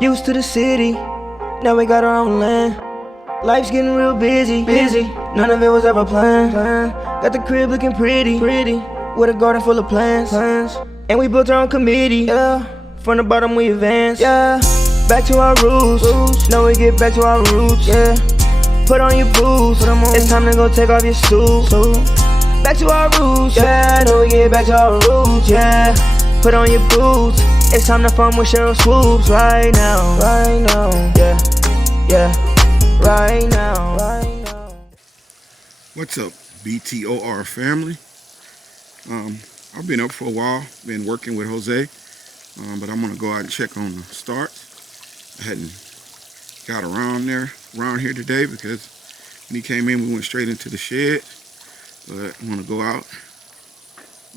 Used to the city, now we got our own land. Life's getting real busy. None of it was ever planned. Got the crib looking pretty, with a garden full of plants. And we built our own committee, yeah. From the bottom we advance, yeah. Back to our roots, now we get back to our roots, yeah. Put on your boots, it's time to go take off your suit. Back to our roots, yeah. Now we get back to our roots, yeah. Put on your boots, it's time to fun with Cheryl Swoops right now, yeah. Right now. What's up, BTOR family? I've been up for a while, been working with Jose, but I'm gonna go out and check on the starts. I hadn't got around here today because when he came in, we went straight into the shed. But I'm gonna go out.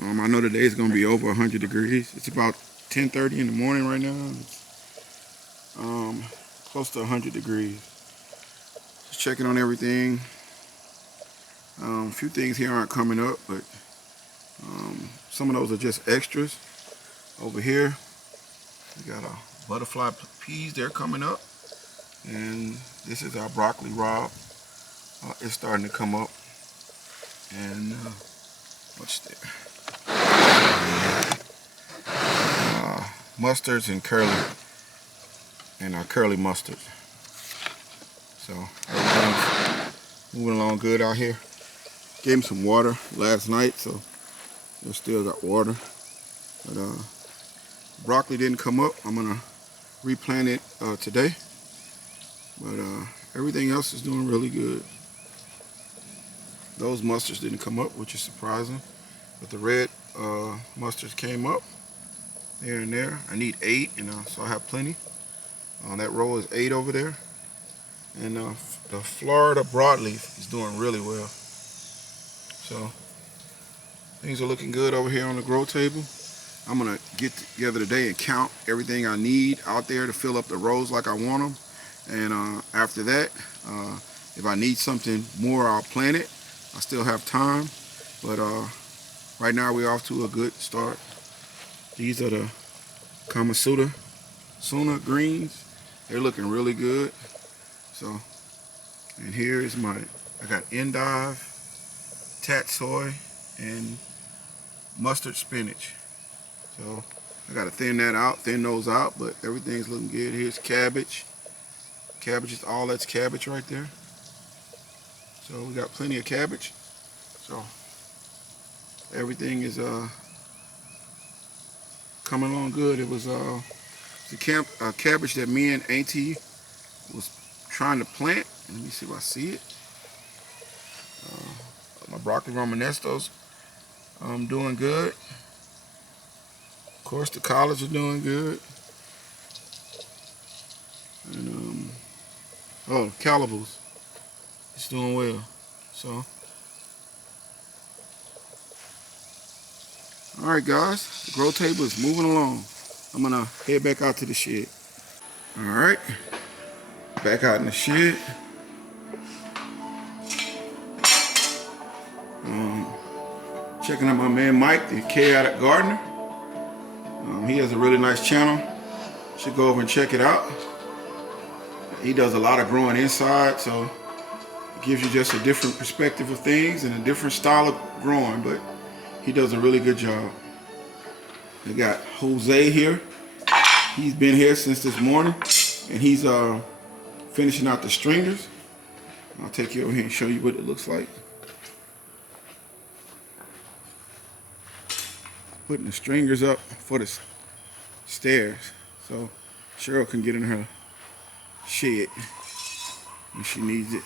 I know today is gonna be over 100 degrees. It's about 10:30 in the morning right now. It's close to 100 degrees. Just checking on everything. A few things here aren't coming up, but some of those are just extras. Over here, we got our butterfly peas. They're coming up, and this is our broccoli rabe. It's starting to come up, and what's there? Mustards and our curly mustards. So everything's moving along good out here. Gave him some water last night, so they still got water. But broccoli didn't come up. I'm gonna replant it today. But everything else is doing really good. Those mustards didn't come up, which is surprising. But the red mustards came up here and there. I need 8, so I have plenty. That row is 8 over there. And the Florida broadleaf is doing really well. So things are looking good over here on the grow table. I'm gonna get together today and count everything I need out there to fill up the rows like I want them. And after that, if I need something more, I'll plant it. I still have time, but right now we're off to a good start. These are the Kamasuna greens. They're looking really good. So, and here is I got endive, tatsoi, and mustard spinach. So I gotta thin those out, but everything's looking good. Here's cabbage. Cabbage, all that's cabbage right there. So we got plenty of cabbage. So everything is coming along good. It was the cabbage that me and Auntie was trying to plant. Let me see if I see it. My broccoli romanestos doing good. Of course, the collards are doing good. And Calibos, it's doing well. So, all right, guys, the grow table is moving along. I'm gonna head back out to the shed. All right, back out in the shed. Checking out my man Mike, the chaotic gardener. He has a really nice channel. Should go over and check it out. He does a lot of growing inside, so it gives you just a different perspective of things and a different style of growing, but he does a really good job. We got Jose here. He's been here since this morning, and he's finishing out the stringers. I'll take you over here and show you what it looks like. Putting the stringers up for the stairs so Cheryl can get in her shed when she needs it.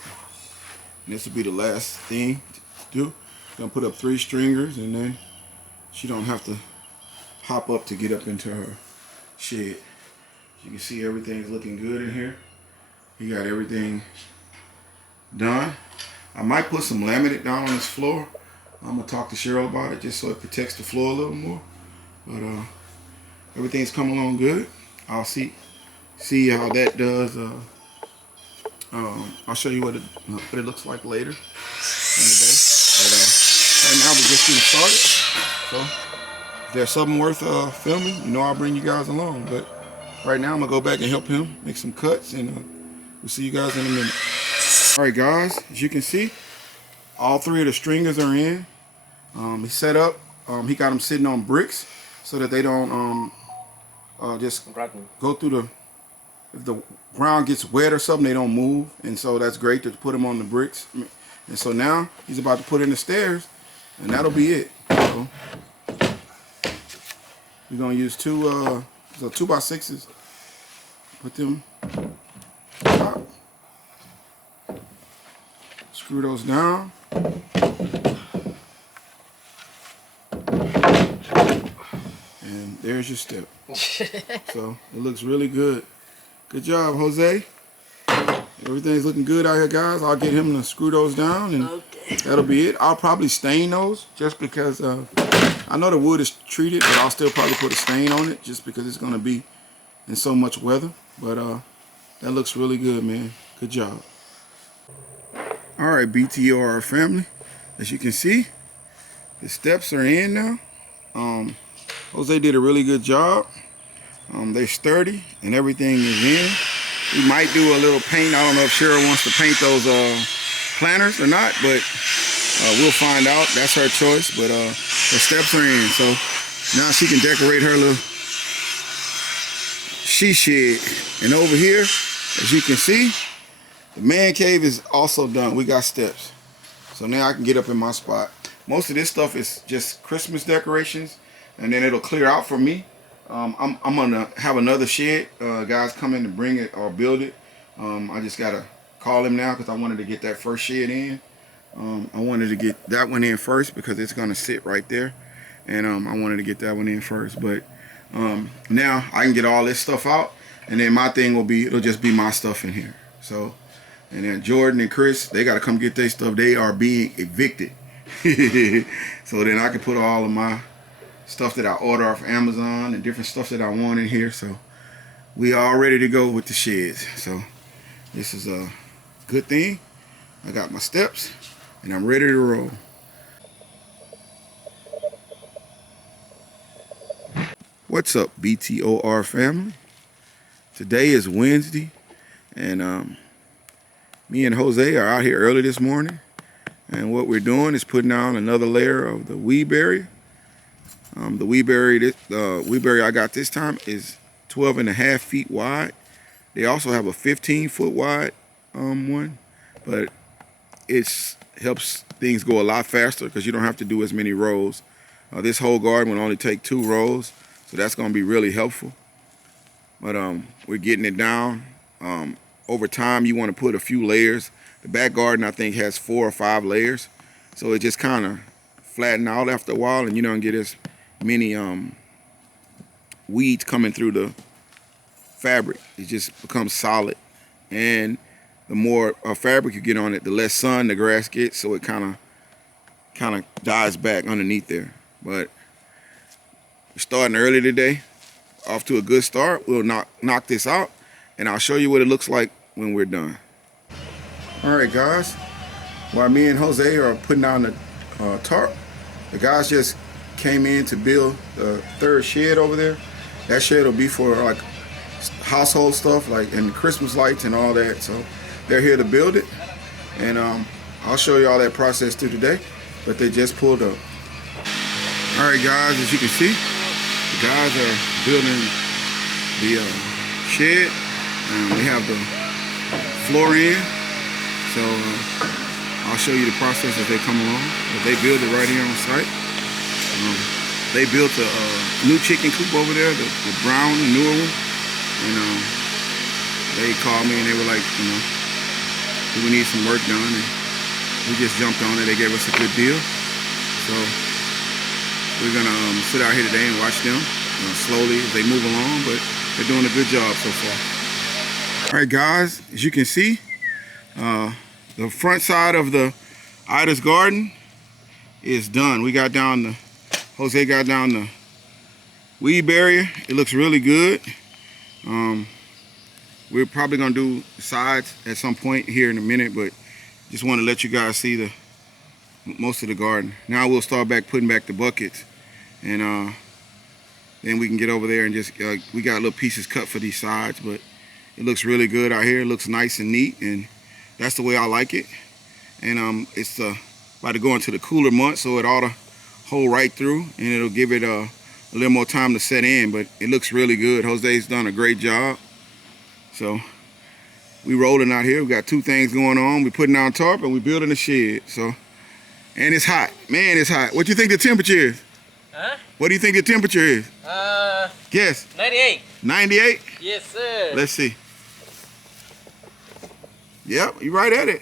And this will be the last thing to do. Gonna put up 3 stringers, and then she don't have to hop up to get up into her shed. You can see everything's looking good in here. He got everything done. I might put some laminate down on this floor. I'm gonna talk to Cheryl about it just so it protects the floor a little more. But everything's coming along good. I'll see how that does. I'll show you what it looks like later in the day. But right now we're just getting started. So if there's something worth filming, I'll bring you guys along. But right now I'm gonna go back and help him make some cuts, and we'll see you guys in a minute. All right, guys, as you can see, all three of the stringers are in. He's set up. He got them sitting on bricks so that they don't just go through the, if the ground gets wet or something, they don't move. And so that's great to put them on the bricks. And so now he's about to put in the stairs, and that'll be it. So we're gonna use two 2x6s. Put them top. Screw those down. And there's your step. So it looks really good. Good job, Jose. Everything's looking good out here, guys. I'll get him to screw those down, and that'll be it. I'll probably stain those just because I know the wood is treated, but I'll still probably put a stain on it just because it's going to be in so much weather. But that looks really good, man. Good job. All right, BTOR family. As you can see, the steps are in now. Jose did a really good job. They're sturdy and everything is in. We might do a little paint. I don't know if Cheryl wants to paint those planters or not, but we'll find out. That's her choice. But the steps are in, so now she can decorate her little she shed. And over here, as you can see, the man cave is also done. We got steps, so now I can get up in my spot. Most of this stuff is just Christmas decorations, and then it'll clear out for me. I'm gonna have another shed. Guys come in to bring it or build it. I just gotta call him now because I wanted to get that first shed in. I wanted to get that one in first because it's gonna sit right there, and I wanted to get that one in first. But now I can get all this stuff out, and then my thing will be, it'll just be my stuff in here. So, and then Jordan and Chris, they gotta come get their stuff. They are being evicted. So then I can put all of my stuff that I order off Amazon and different stuff that I want in here. So we are ready to go with the sheds. So this is a good thing. I got my steps and I'm ready to roll. What's up, BTOR family? Today is Wednesday, and me and Jose are out here early this morning. And what we're doing is putting on another layer of the weed barrier. The weed barrier I got this time is 12.5 feet wide. They also have a 15-foot wide one, but it helps things go a lot faster because you don't have to do as many rows. This whole garden will only take 2 rows, so that's going to be really helpful. But we're getting it down. Over time, you want to put a few layers. The back garden, I think, has 4 or 5 layers, so it just kind of flatten out after a while, and you don't get as many weeds coming through the fabric. It just becomes solid, and the more fabric you get on it, the less sun the grass gets, so it kind of dies back underneath there. But we're starting early today, off to a good start. We'll knock this out, and I'll show you what it looks like when we're done. All right, guys, while me and Jose are putting down the tarp, the guys just came in to build the 3rd shed over there. That shed will be for like household stuff, like and Christmas lights and all that. So they're here to build it, and I'll show you all that process through today. But they just pulled up. All right, guys, as you can see, the guys are building the shed, and we have the floor in. So I'll show you the process as they come along. But they build it right here on site. They built a new chicken coop over there, the brown, the newer one. And they called me and they were like, do we need some work done? And we just jumped on it. They gave us a good deal. So we're gonna sit out here today and watch them slowly as they move along, but they're doing a good job so far. All right, guys, as you can see, the front side of the Ida's garden is done. Jose got down the weed barrier. It looks really good. We're probably gonna do sides at some point here in a minute, but just want to let you guys see most of the garden. Now we'll start back putting back the buckets, and then we can get over there and just, we got little pieces cut for these sides, but it looks really good out here. It looks nice and neat, and that's the way I like it. And it's about to go into the cooler months, so it ought to hold right through, and it'll give it a little more time to set in, but it looks really good. Jose's done a great job. So we rolling out here. We got two things going on. We putting down tarp and we building a shed. So, and it's hot. Man, it's hot. What do you think the temperature is? Huh? What do you think the temperature is? Guess. 98. 98? Yes, sir. Let's see. Yep, you right at it.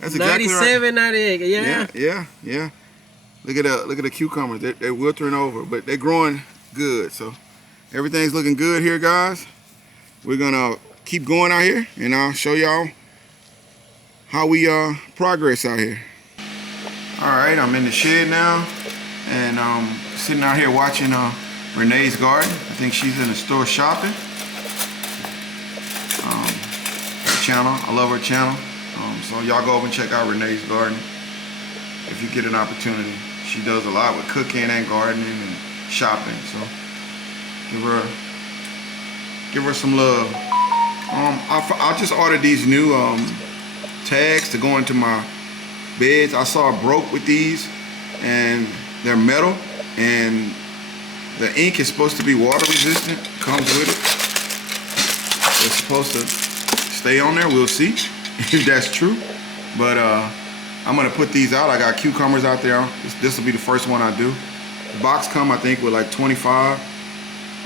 That's exactly 97, right. 98. Yeah. Look at the cucumbers. They're withering over, but they're growing good. So everything's looking good here, guys. We're gonna keep going out here, and I'll show y'all how we progress out here. All right, I'm in the shed now, and sitting out here watching Renee's garden. I think she's in the store shopping. Her channel, I love her channel. So y'all go over and check out Renee's garden if you get an opportunity. She does a lot with cooking and gardening and shopping. So give her some love. I just ordered these new tags to go into my beds. I saw a broke with these, and they're metal, and the ink is supposed to be water resistant. Comes with it. It's supposed to stay on there. We'll see if that's true. But I'm gonna put these out. I got cucumbers out there. This will be the first one I do. The box come, I think, with like 25.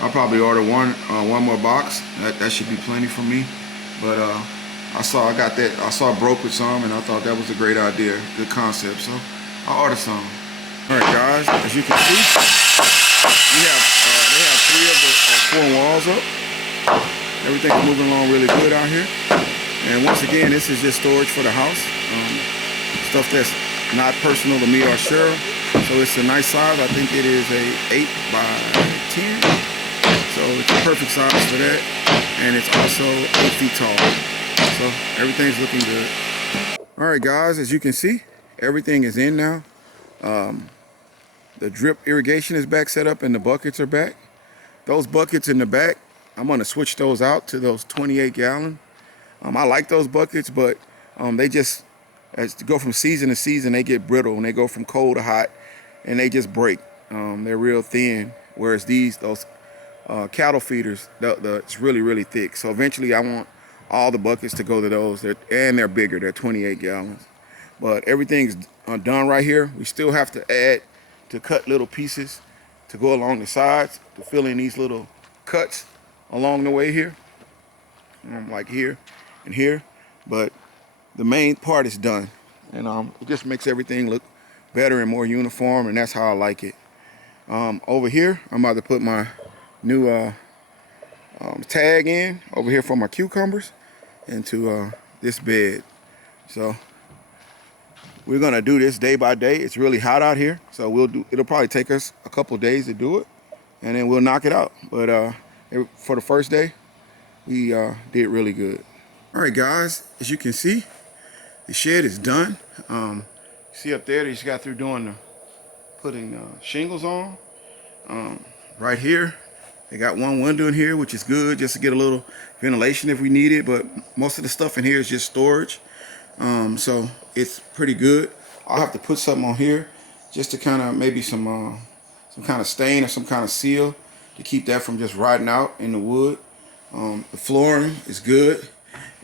I'll probably order one more box. That should be plenty for me. But I saw broke with some, and I thought that was a great idea, good concept. So I'll order some. All right, guys, as you can see, they have 3 of the 4 walls up. Everything's moving along really good out here. And once again, this is just storage for the house. Stuff that's not personal to me or Cheryl. So it's a nice size. I think it is a 8 by 10. So it's a perfect size for that. And it's also 8 feet tall. So everything's looking good. All right, guys, as you can see, everything is in now. The drip irrigation is back set up, and the buckets are back. Those buckets in the back, I'm gonna switch those out to those 28 gallon. I like those buckets, but they just, as to go from season to season, they get brittle, and they go from cold to hot, and they just break. They're real thin, whereas those cattle feeders, it's really, really thick. So eventually I want all the buckets to go to those, and they're bigger, they're 28 gallons. But everything's done right here. We still have to add to cut little pieces to go along the sides to fill in these little cuts along the way here, like here and here. But the main part is done, and it just makes everything look better and more uniform, and that's how I like it. Over here, I'm about to put my new tag in over here for my cucumbers into this bed. So we're gonna do this day by day. It's really hot out here, so it'll probably take us a couple days to do it, and then we'll knock it out. But for the first day, we did really good. All right, guys, as you can see, the shed is done. See up there, they just got through putting shingles on. Right here, they got one window in here, which is good, just to get a little ventilation if we need it. But most of the stuff in here is just storage. So it's pretty good. I'll have to put something on here just to kind of maybe some kind of stain or some kind of seal to keep that from just rotting out in the wood. The flooring is good.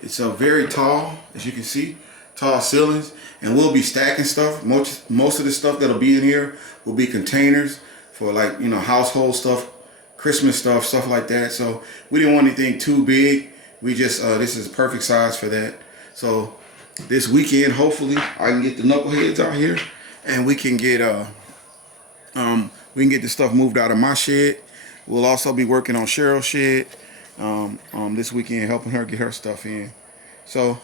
It's very tall, as you can see, tall ceilings, and we'll be stacking stuff. Most of the stuff that'll be in here will be containers for, like, you know, household stuff, Christmas stuff like that. So we didn't want anything too big. We just this is a perfect size for that. So this weekend, hopefully, I can get the knuckleheads out here, and we can get the stuff moved out of my shed. We'll also be working on Cheryl's shed this weekend, helping her get her stuff in. So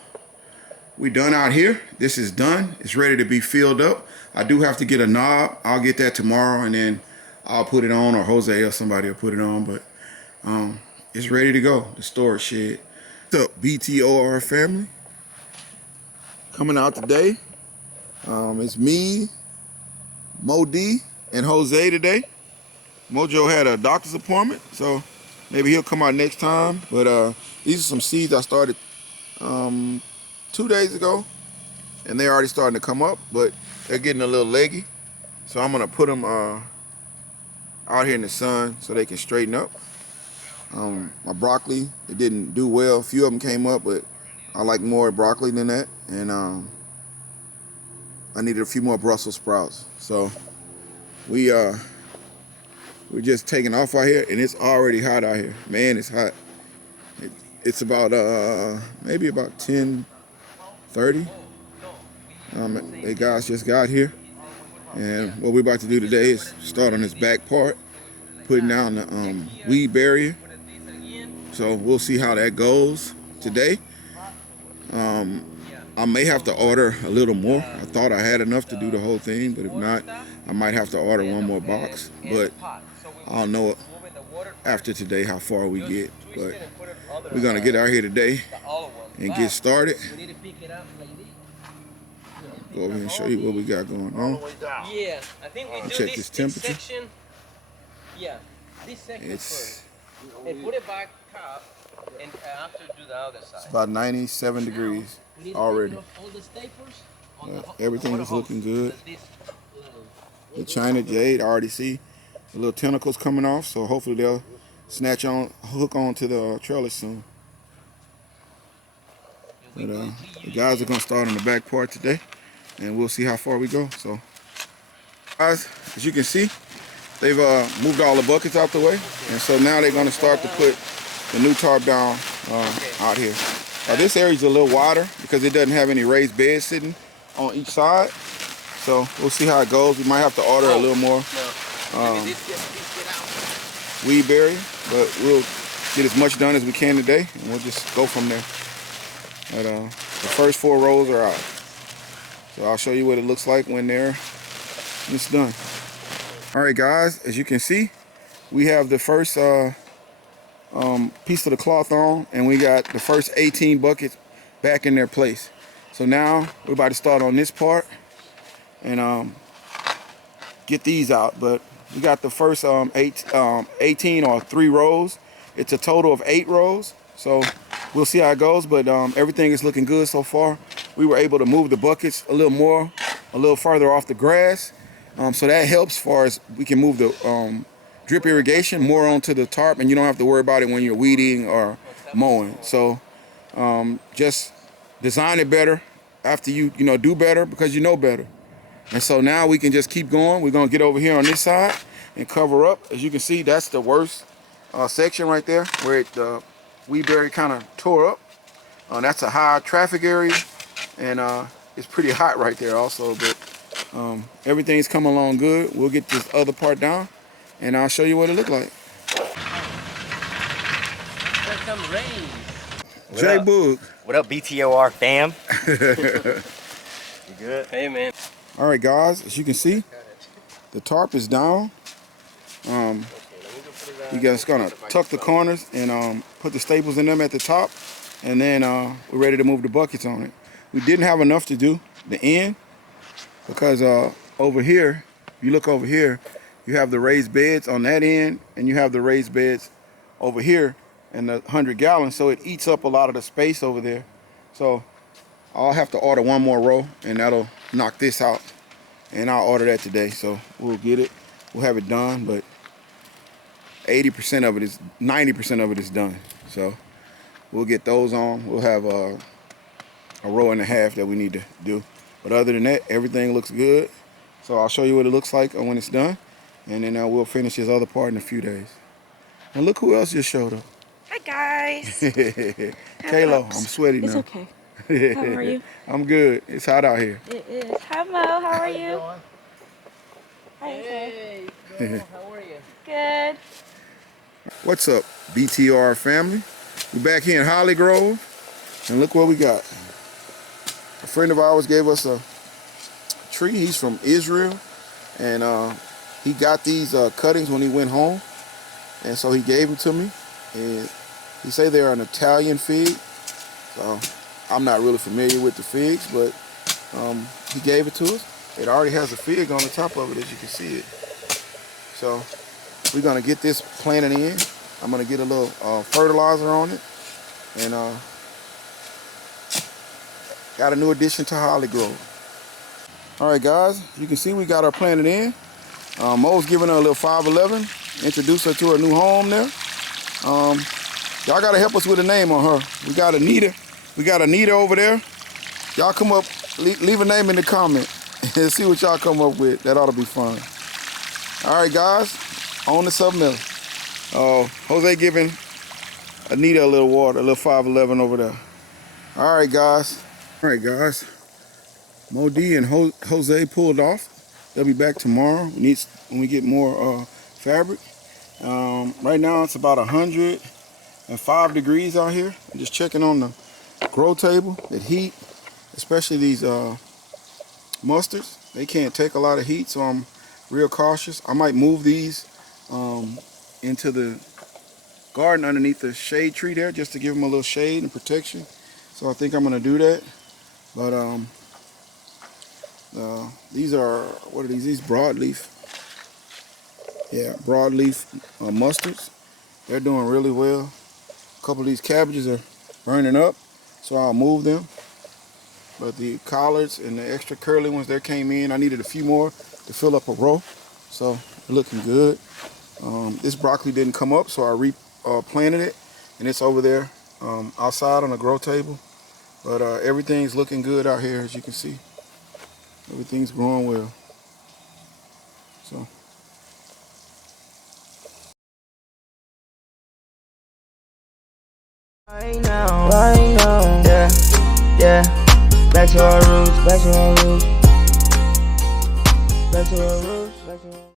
we done out here. This is done. It's ready to be filled up. I do have to get a knob. I'll get that tomorrow, and then I'll put it on, or Jose or somebody will put it on. But it's ready to go. The storage shed. What's up, BTOR family? Coming out today. It's me, Mo D, and Jose today. Mojo had a doctor's appointment, so maybe he'll come out next time. But these are some seeds I started 2 days ago, and they're already starting to come up, but they're getting a little leggy. So I'm gonna put them out here in the sun so they can straighten up. My broccoli, it didn't do well. A few of them came up, but I like more broccoli than that, and I needed a few more Brussels sprouts. So we're just taking off out here, and it's already hot out here. Man, it's hot. It's about maybe about 10:30. The guys just got here, and what we're about to do today is start on this back part, putting down the weed barrier. So we'll see how that goes today. I may have to order a little more. I thought I had enough to do the whole thing, but if not, I might have to order one more box. But I'll know after today how far we get. But we're gonna get out here today and get started. Go over here and show you what we got going on. Yeah, I think we do check this temperature. section. Yeah, this section first. And put it back up, and after do the other side. It's about 97 degrees already. All the staples. Everything is looking good. The China Jade, I already see the little tentacles coming off, so hopefully they'll hook onto the trailer soon. But the guys are gonna start on the back part today, and we'll see how far we go. So, guys, as you can see, they've moved all the buckets out the way, and so now they're gonna start to put the new tarp down out here. This area is a little wider because it doesn't have any raised beds sitting on each side. So we'll see how it goes. We might have to order a little more weed barrier, but we'll get as much done as we can today, and we'll just go from there. But the first 4 rows are out. So I'll show you what it looks like when it's done. All right, guys, as you can see, we have the first piece of the cloth on, and we got the first 18 buckets back in their place. So now we're about to start on this part and get these out. But we got the first 18 or 3 rows. It's a total of 8 rows. So we'll see how it goes, but everything is looking good so far. We were able to move the buckets a little further off the grass. So that helps as far as we can move the drip irrigation more onto the tarp, and you don't have to worry about it when you're weeding or mowing. So just design it better after you do better, because you know better. And so now we can just keep going. We're gonna get over here on this side and cover up. As you can see, that's the worst section right there, where the weed barrier kind of tore up. That's a high traffic area, and it's pretty hot right there also, but everything's coming along good. We'll get this other part down, and I'll show you what it looked like. Some rain. J Boog. What up, BTOR fam? You good? Hey, man. All right, guys, as you can see, the tarp is down. We just gonna tuck the corners and put the staples in them at the top, and then we're ready to move the buckets on it. We didn't have enough to do the end because over here, if you look over here, you have the raised beds on that end, and you have the raised beds over here and the 100 gallons, so it eats up a lot of the space over there. So I'll have to order one more row, and that'll knock this out, and I'll order that today. So we'll get it, we'll have it done, but 90% of it is done. So we'll get those on. We'll have a row and a half that we need to do. But other than that, everything looks good. So I'll show you what it looks like when it's done, and then we'll finish this other part in a few days. And look who else just showed up. Hi guys. Kaylo, I'm sweaty now. It's okay. How are you? I'm good. It's hot out here. It is. Hi Mo, how are you? Hi. Hey, how are you? Good. What's up, BTR family? We're back here in Holly Grove, and look what we got. A friend of ours gave us a tree. He's from Israel, and he got these cuttings when he went home, and so he gave them to me. And he say they're an Italian fig. So I'm not really familiar with the figs, but he gave it to us. It already has a fig on the top of it, as you can see it. So we're gonna get this planted in. I'm gonna get a little fertilizer on it, and got a new addition to Holly Grove. All right, guys, you can see we got her planted in. Mo's giving her a little 511, introduce her to her new home there. Y'all gotta help us with a name on her. We got Anita over there. Y'all come up, leave a name in the comment and see what y'all come up with. That ought to be fun. All right, guys, on to something else. Jose giving Anita a little water, a little 511 over there. All right, guys. Mo D and Jose pulled off. They'll be back tomorrow. When we get more fabric. Right now it's about 105 degrees out here. I'm just checking on the grow table, that heat, especially these mustards. They can't take a lot of heat, so I'm real cautious. I might move these into the garden underneath the shade tree there, just to give them a little shade and protection. So I think I'm gonna do that. But these are, what are these? These broadleaf. Yeah, broadleaf mustards. They're doing really well. A couple of these cabbages are burning up, so I'll move them. But the collards and the extra curly ones that came in, I needed a few more to fill up a row. So they're looking good. This broccoli didn't come up, so I replanted it, and it's over there outside on the grow table. But everything's looking good out here, as you can see. Everything's growing well. So. Right now, yeah. Back to our roots, back to our roots, back to our roots.